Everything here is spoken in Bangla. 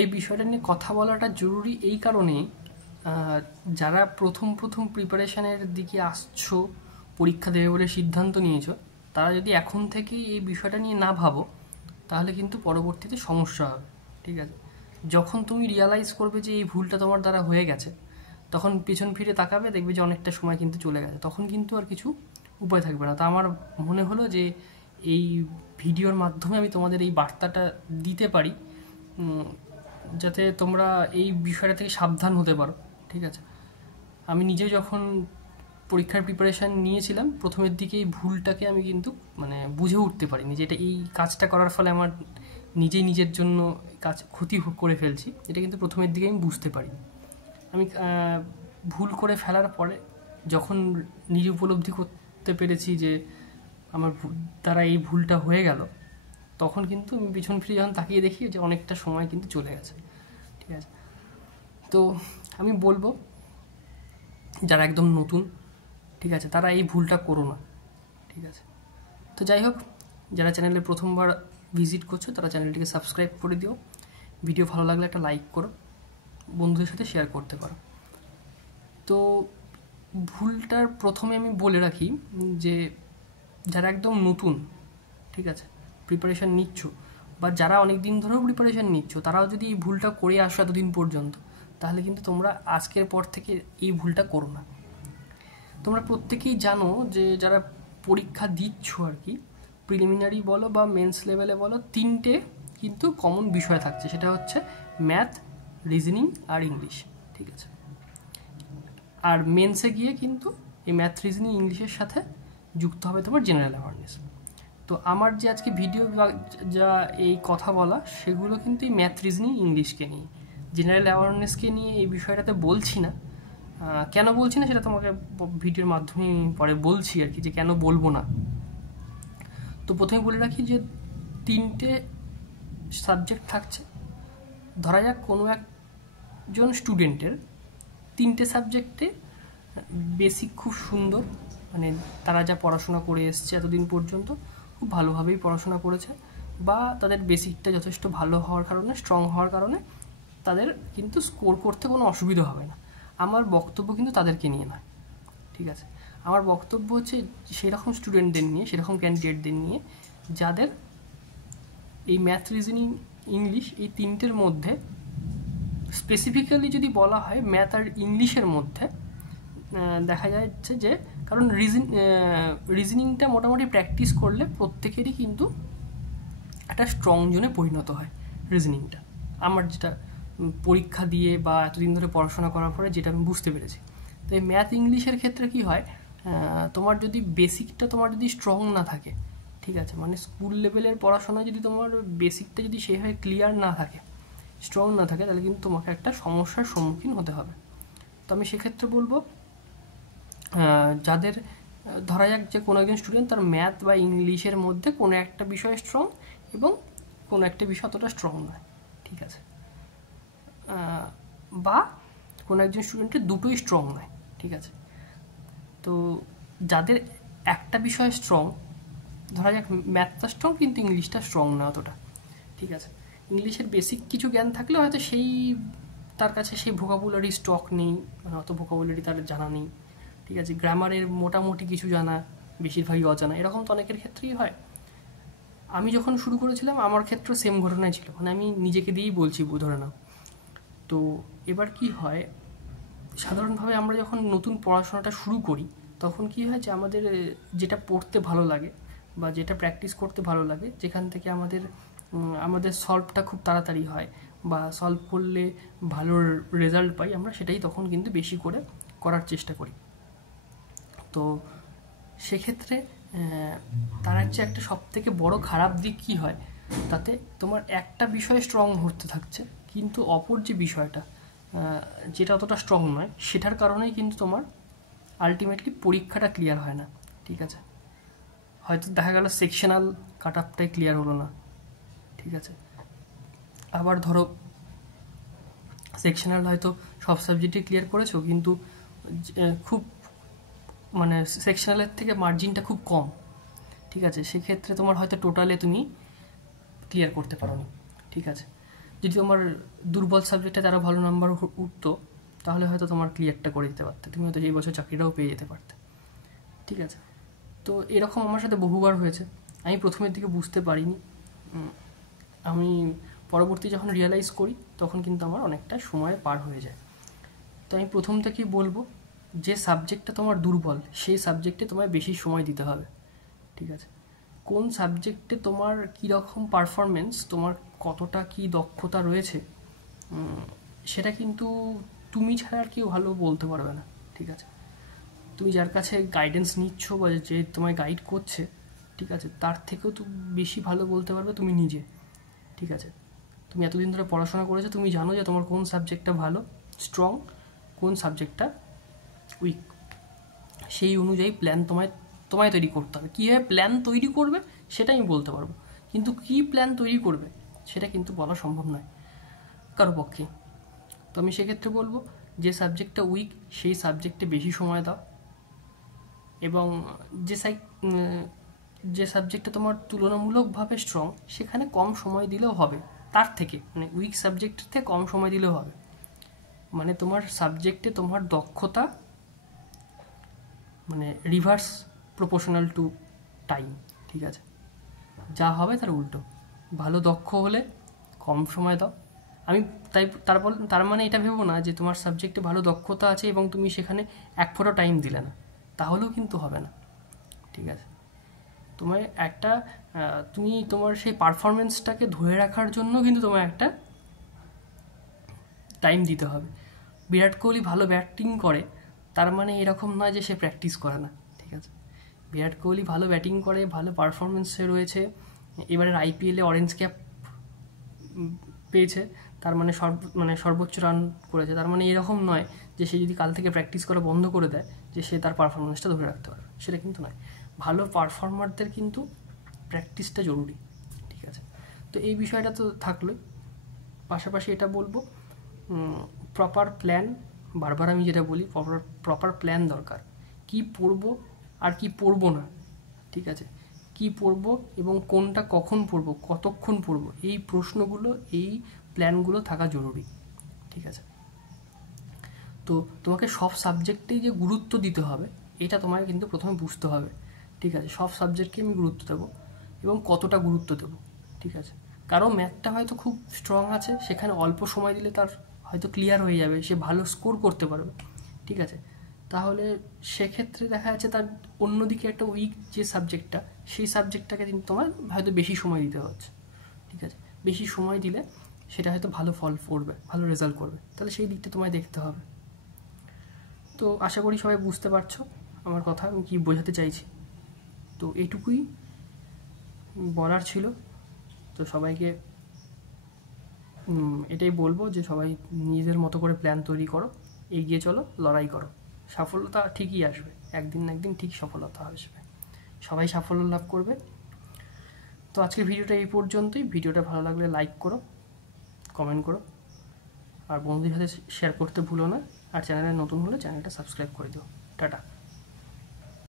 এই বিষয়টা নিয়ে কথা বলাটা জরুরি এই কারণেই, যারা প্রথম প্রিপারেশানের দিকে আসছো, পরীক্ষা দেবে বলে সিদ্ধান্ত নিয়েছো, তারা যদি এখন থেকেই এই বিষয়টা নিয়ে না ভাবো তাহলে কিন্তু পরবর্তীতে সমস্যা হবে। ঠিক আছে, যখন তুমি রিয়ালাইজ করবে যে এই ভুলটা তোমার দ্বারা হয়ে গেছে, তখন পেছন ফিরে তাকাবে, দেখবে যে অনেকটা সময় কিন্তু চলে গেছে, তখন কিন্তু আর কিছু উপায় থাকবে না। তা আমার মনে হলো যে এই ভিডিওর মাধ্যমে আমি তোমাদের এই বার্তাটা দিতে পারি, যাতে তোমরা এই বিষয়টা থেকে সাবধান হতে পারো। ঠিক আছে, আমি নিজে যখন পরীক্ষার প্রিপারেশান নিয়েছিলাম, প্রথমের দিকে এই ভুলটাকে আমি কিন্তু মানে বুঝে উঠতে পারিনি, যে এটা এই কাজটা করার ফলে আমার নিজের জন্য কাজ ক্ষতি করে ফেলছি, এটা কিন্তু প্রথমের দিকে আমি বুঝতে পারি। আমি ভুল করে ফেলার পরে যখন নিজে উপলব্ধি করতে পেরেছি যে আমার দ্বারা এই ভুলটা হয়ে গেল, তখন কিন্তু আমি পিছন ফিরে যখন তাকিয়ে দেখি যে অনেকটা সময় কিন্তু চলে গেছে। ঠিক আছে, তো আমি বলবো যারা একদম নতুন, ঠিক আছে, তারা এই ভুলটা করো না। ঠিক আছে, তো যাই হোক, যারা চ্যানেলে প্রথমবার ভিজিট করছো তারা চ্যানেলটিকে সাবস্ক্রাইব করে দিও, ভিডিও ভালো লাগলে একটা লাইক করো, বন্ধুদের সাথে শেয়ার করতে পারো। তো ভুলটার প্রথমে আমি বলে রাখি যে যারা একদম নতুন, ঠিক আছে, প্রিপারেশান নিচ্ছ, বা যারা অনেক দিন ধরেও প্রিপারেশান নিচ্ছ, তারাও যদি এই ভুলটা করে আসো এতদিন পর্যন্ত, তাহলে কিন্তু তোমরা আজকের পর থেকে এই ভুলটা করো না। তোমরা প্রত্যেকেই জানো যে যারা পরীক্ষা দিচ্ছ আর কি, প্রিলিমিনারি বলো বা মেন্স লেভেলে বলো, তিনটে কিন্তু কমন বিষয় থাকছে, সেটা হচ্ছে ম্যাথ, রিজনিং আর ইংলিশ। ঠিক আছে, আর মেন্সে গিয়ে কিন্তু এই ম্যাথ, রিজনিং, ইংলিশের সাথে যুক্ত হবে তোমার জেনারেল অ্যাওয়ারনেস। তো আমার যে আজকে ভিডিও যা এই কথা বলা, সেগুলো কিন্তু এই ম্যাথ, রিজনিং, ইংলিশকে নিয়ে, জেনারেল অ্যাওয়ারনেসকে নিয়ে এই বিষয়টাতে বলছি না। কেন বলছি না সেটা তোমাকে ভিডিওর মাধ্যমে পরে বলছি আর কি, যে কেন বলবো না। তো প্রথমে বলে রাখি যে তিনটে সাবজেক্ট থাকছে। ধরা যাক কোনো একজন স্টুডেন্টের তিনটে সাবজেক্টে বেসিক খুব সুন্দর, মানে তারা যা পড়াশোনা করে এসছে এতদিন পর্যন্ত খুব ভালোভাবেই পড়াশোনা করেছে, বা তাদের বেসিকটা যথেষ্ট ভালো হওয়ার কারণে, স্ট্রং হওয়ার কারণে তাদের কিন্তু স্কোর করতে কোনো অসুবিধা হবে না। আমার বক্তব্য কিন্তু তাদেরকে নিয়ে না। ঠিক আছে, আমার বক্তব্য হচ্ছে সেরকম স্টুডেন্টদের নিয়ে, সেরকম ক্যান্ডিডেটদের নিয়ে যাদের এই ম্যাথ, রিজনিং, ইংলিশ এই তিনটের মধ্যে, স্পেসিফিক্যালি যদি বলা হয় ম্যাথ আর ইংলিশের মধ্যে, দেখা যাচ্ছে যে, কারণ রিজনিংটা মোটামুটি প্র্যাকটিস করলে প্রত্যেকেরই কিন্তু একটা স্ট্রং জোনে পরিণত হয় রিজনিংটা, আমার যেটা পরীক্ষা দিয়ে বা এতদিন ধরে পড়াশোনা করার পরে যেটা আমি বুঝতে পেরেছি। তো এই ম্যাথ, ইংলিশের ক্ষেত্রে কি হয়, তোমার যদি বেসিকটা তোমার যদি স্ট্রং না থাকে, ঠিক আছে, মানে স্কুল লেভেলের পড়াশোনা যদি তোমার বেসিকটা যদি সেভাবে ক্লিয়ার না থাকে, স্ট্রং না থাকে, তাহলে কিন্তু তোমাকে একটা সমস্যার সম্মুখীন হতে হবে। তো আমি সেক্ষেত্রে বলবো, যাদের ধরা যাক যে কোনো একজন স্টুডেন্ট তার ম্যাথ বা ইংলিশের মধ্যে কোনো একটা বিষয় স্ট্রং এবং কোনো একটা বিষয় অতটা স্ট্রং নয়, ঠিক আছে, বা কোনো একজন স্টুডেন্টের দুটোই স্ট্রং নয়, ঠিক আছে। তো যাদের একটা বিষয় স্ট্রং, ধরা যাক ম্যাথটা স্ট্রং কিন্তু ইংলিশটা স্ট্রং না অতটা, ঠিক আছে, ইংলিশের বেসিক কিছু জ্ঞান থাকলে হয়তো তার কাছে সেই ভোকাবুলারি স্টক নেই, মানে অত ভোকাবুলারি তার জানা নেই, ঠিক আছে, গ্রামারের মোটামুটি কিছু জানা, বেশিরভাগই অজানা, এরকম তো অনেকের ক্ষেত্রেই হয়। আমি যখন শুরু করেছিলাম আমার ক্ষেত্রে সেম ঘটনাই ছিল, মানে আমি নিজেকে দিয়েই বলছি, ধরে নাও। তো এবার কি হয়, সাধারণভাবে আমরা যখন নতুন পড়াশোনাটা শুরু করি, তখন কি হয় যে আমাদের যেটা পড়তে ভালো লাগে বা যেটা প্র্যাকটিস করতে ভালো লাগে, যেখান থেকে আমাদের সলভটা খুব তাড়াতাড়ি হয় বা সলভ করলে ভালো রেজাল্ট পাই, আমরা সেটাই তখন কিন্তু বেশি করে করার চেষ্টা করি। তো সেক্ষেত্রে তার হচ্ছে একটা সবথেকে বড় খারাপ দিক কী হয়, তাতে তোমার একটা বিষয় স্ট্রং হতে থাকছে, কিন্তু অপর যে বিষয়টা যেটা অতটা স্ট্রং নয়, সেটার কারণেই কিন্তু তোমার আলটিমেটলি পরীক্ষাটা ক্লিয়ার হয় না, ঠিক আছে। হয়তো দেখা গেল সেকশনাল কাট আপটাই ক্লিয়ার হলো না, ঠিক আছে। আবার ধরো সেকশনাল হয়তো সব সাবজেক্টে ক্লিয়ার করেছো, কিন্তু খুব মানে সেকশনালের থেকে মার্জিনটা খুব কম, ঠিক আছে, সেক্ষেত্রে তোমার হয়তো টোটালে তুমি ক্লিয়ার করতে পারো না, ঠিক আছে। যদি তোমার দুর্বল সাবজেক্টে তারা ভালো নাম্বার উঠতো তাহলে হয়তো তোমার ক্লিয়ারটা করে দিতে পারতে, তুমি হয়তো সেই বছর চাকরিটাও পেয়ে যেতে পারতে। ঠিক আছে, তো এরকম আমার সাথে বহুবার হয়েছে। আমি প্রথমের দিকে বুঝতে পারিনি, আমি পরবর্তী যখন রিয়েলাইজ করি তখন কিন্তু আমার অনেকটা সময় পার হয়ে যায়। তো আমি প্রথম থেকেই বলবো যে সাবজেক্টটা তোমার দুর্বল সেই সাবজেক্টে তোমায় বেশি সময় দিতে হবে। ঠিক আছে, কোন সাবজেক্টে তোমার কীরকম পারফরমেন্স, তোমার কতটা কি দক্ষতা রয়েছে, সেটা কিন্তু তুমি ছাড়া আর কেউ ভালো বলতে পারবে না। ঠিক আছে, তুমি যার কাছে গাইডেন্স নিচ্ছ বা যে তোমায় গাইড করছে, ঠিক আছে, তার থেকেও তো বেশি ভালো বলতে পারবে তুমি নিজে। ঠিক আছে, তুমি এতদিন ধরে পড়াশোনা করেছো, তুমি জানো যে তোমার কোন সাবজেক্টটা ভালো স্ট্রং, কোন সাবজেক্টটা উইক। সেই অনুযায়ী প্ল্যান তোমায় তৈরি করতে হবে। কীভাবে প্ল্যান তৈরি করবে সেটা আমি বলতে পারবো, কিন্তু কী প্ল্যান তৈরি করবে সেটা কিন্তু বলা সম্ভব নয় কারো পক্ষে। তো আমি সেক্ষেত্রে বলবো যে সাবজেক্টটা উইক সেই সাবজেক্টে বেশি সময় দাও, এবং যে সাবজেক্টটা তোমার তুলনামূলকভাবে স্ট্রং সেখানে কম সময় দিলেও হবে, তার থেকে মানে উইক সাবজেক্টের থেকে কম সময় দিলেও হবে। মানে তোমার সাবজেক্টে তোমার দক্ষতা মানে রিভার্স প্রপোর্শনাল টু টাইম। ঠিক আছে, যা হবে তার উল্টো। ভালো দক্ষ হলে কম সময় দাও। আমি তার মানে এটা ভেবো না যে তোমার সাবজেক্টে ভালো দক্ষতা আছে এবং তুমি সেখানে এক ফোঁটা টাইম দিলে না, তাহলেও কিন্তু হবে না। ঠিক আছে, তুমি তোমার সেই পারফরমেন্সটাকে ধরে রাখার জন্য কিন্তু তোমার একটা টাইম দিতে হবে। বিরাট কোহলি ভালো ব্যাটিং করে তার মানে এরকম নয় যে সে প্র্যাকটিস করে না। ঠিক আছে, বিরাট কোহলি ভালো ব্যাটিং করে, ভালো পারফরমেন্সে রয়েছে, এবারের আইপিএলে অরেঞ্জ ক্যাপ পেয়েছে, তার মানে সর্বোচ্চ রান করেছে, তার মানে এরকম নয় যে সে যদি কাল থেকে প্র্যাকটিস করা বন্ধ করে দেয় যে সে তার পারফরমেন্সটা ধরে রাখতে পারবে, সেটা কিন্তু নয়। ভালো পারফর্মারদের কিন্তু প্র্যাকটিসটা জরুরি। ঠিক আছে, তো এই বিষয়টা তো থাকলোই, পাশাপাশি এটা বলবো প্রপার প্ল্যান, বারবার আমি যেটা বলি প্রপার প্ল্যান দরকার। কি পড়বো আর কি পড়বো না, ঠিক আছে, কি পড়বো এবং কোনটা কখন পড়বো, কতক্ষণ পড়বো, এই প্রশ্নগুলো, এই প্ল্যানগুলো থাকা জরুরি। ঠিক আছে, তো তোমাকে সব সাবজেক্টেই যে গুরুত্ব দিতে হবে এটা তোমায় কিন্তু প্রথমে বুঝতে হবে। ঠিক আছে, সব সাবজেক্টকে আমি গুরুত্ব দেবো এবং কতটা গুরুত্ব দেবো। ঠিক আছে, কারো ম্যাথটা হয়তো খুব স্ট্রং আছে, সেখানে অল্প সময় দিলে তার হয়তো ক্লিয়ার হয়ে যাবে, সে ভালো স্কোর করতে পারবে। ঠিক আছে, তাহলে সেক্ষেত্রে দেখা যাচ্ছে তার অন্যদিকে একটা উইক যে সাবজেক্টটা, সেই সাবজেক্টটাকে কিন্তু তোমার হয়তো বেশি সময় দিতে হচ্ছে। ঠিক আছে, বেশি সময় দিলে সেটা হয়তো ভালো ফল করবে, ভালো রেজাল্ট করবে, তাহলে সেই দিকটা তোমায় দেখতে হবে। তো আশা করি সবাই বুঝতে পারছো আমার কথা, আমি কী বোঝাতে চাইছি। তো এটুকুই বলার ছিল। তো সবাইকে এটাই বলবো যে সবাই নিজেদের মতো করে প্ল্যান তৈরি করো, এগিয়ে চলো, লড়াই করো, সফলতা ঠিকই আসবে, একদিন না একদিন ঠিক সফলতা আসবে, সবাই সাফল্য লাভ করবে। তো আজকের ভিডিওটা এই পর্যন্তই। ভিডিওটা ভালো লাগলে লাইক করো, কমেন্ট করো, আর বন্ধুদের সাথে শেয়ার করতে ভুলো না, আর চ্যানেলে নতুন হলে চ্যানেলটা সাবস্ক্রাইব করে দিও। টাটা।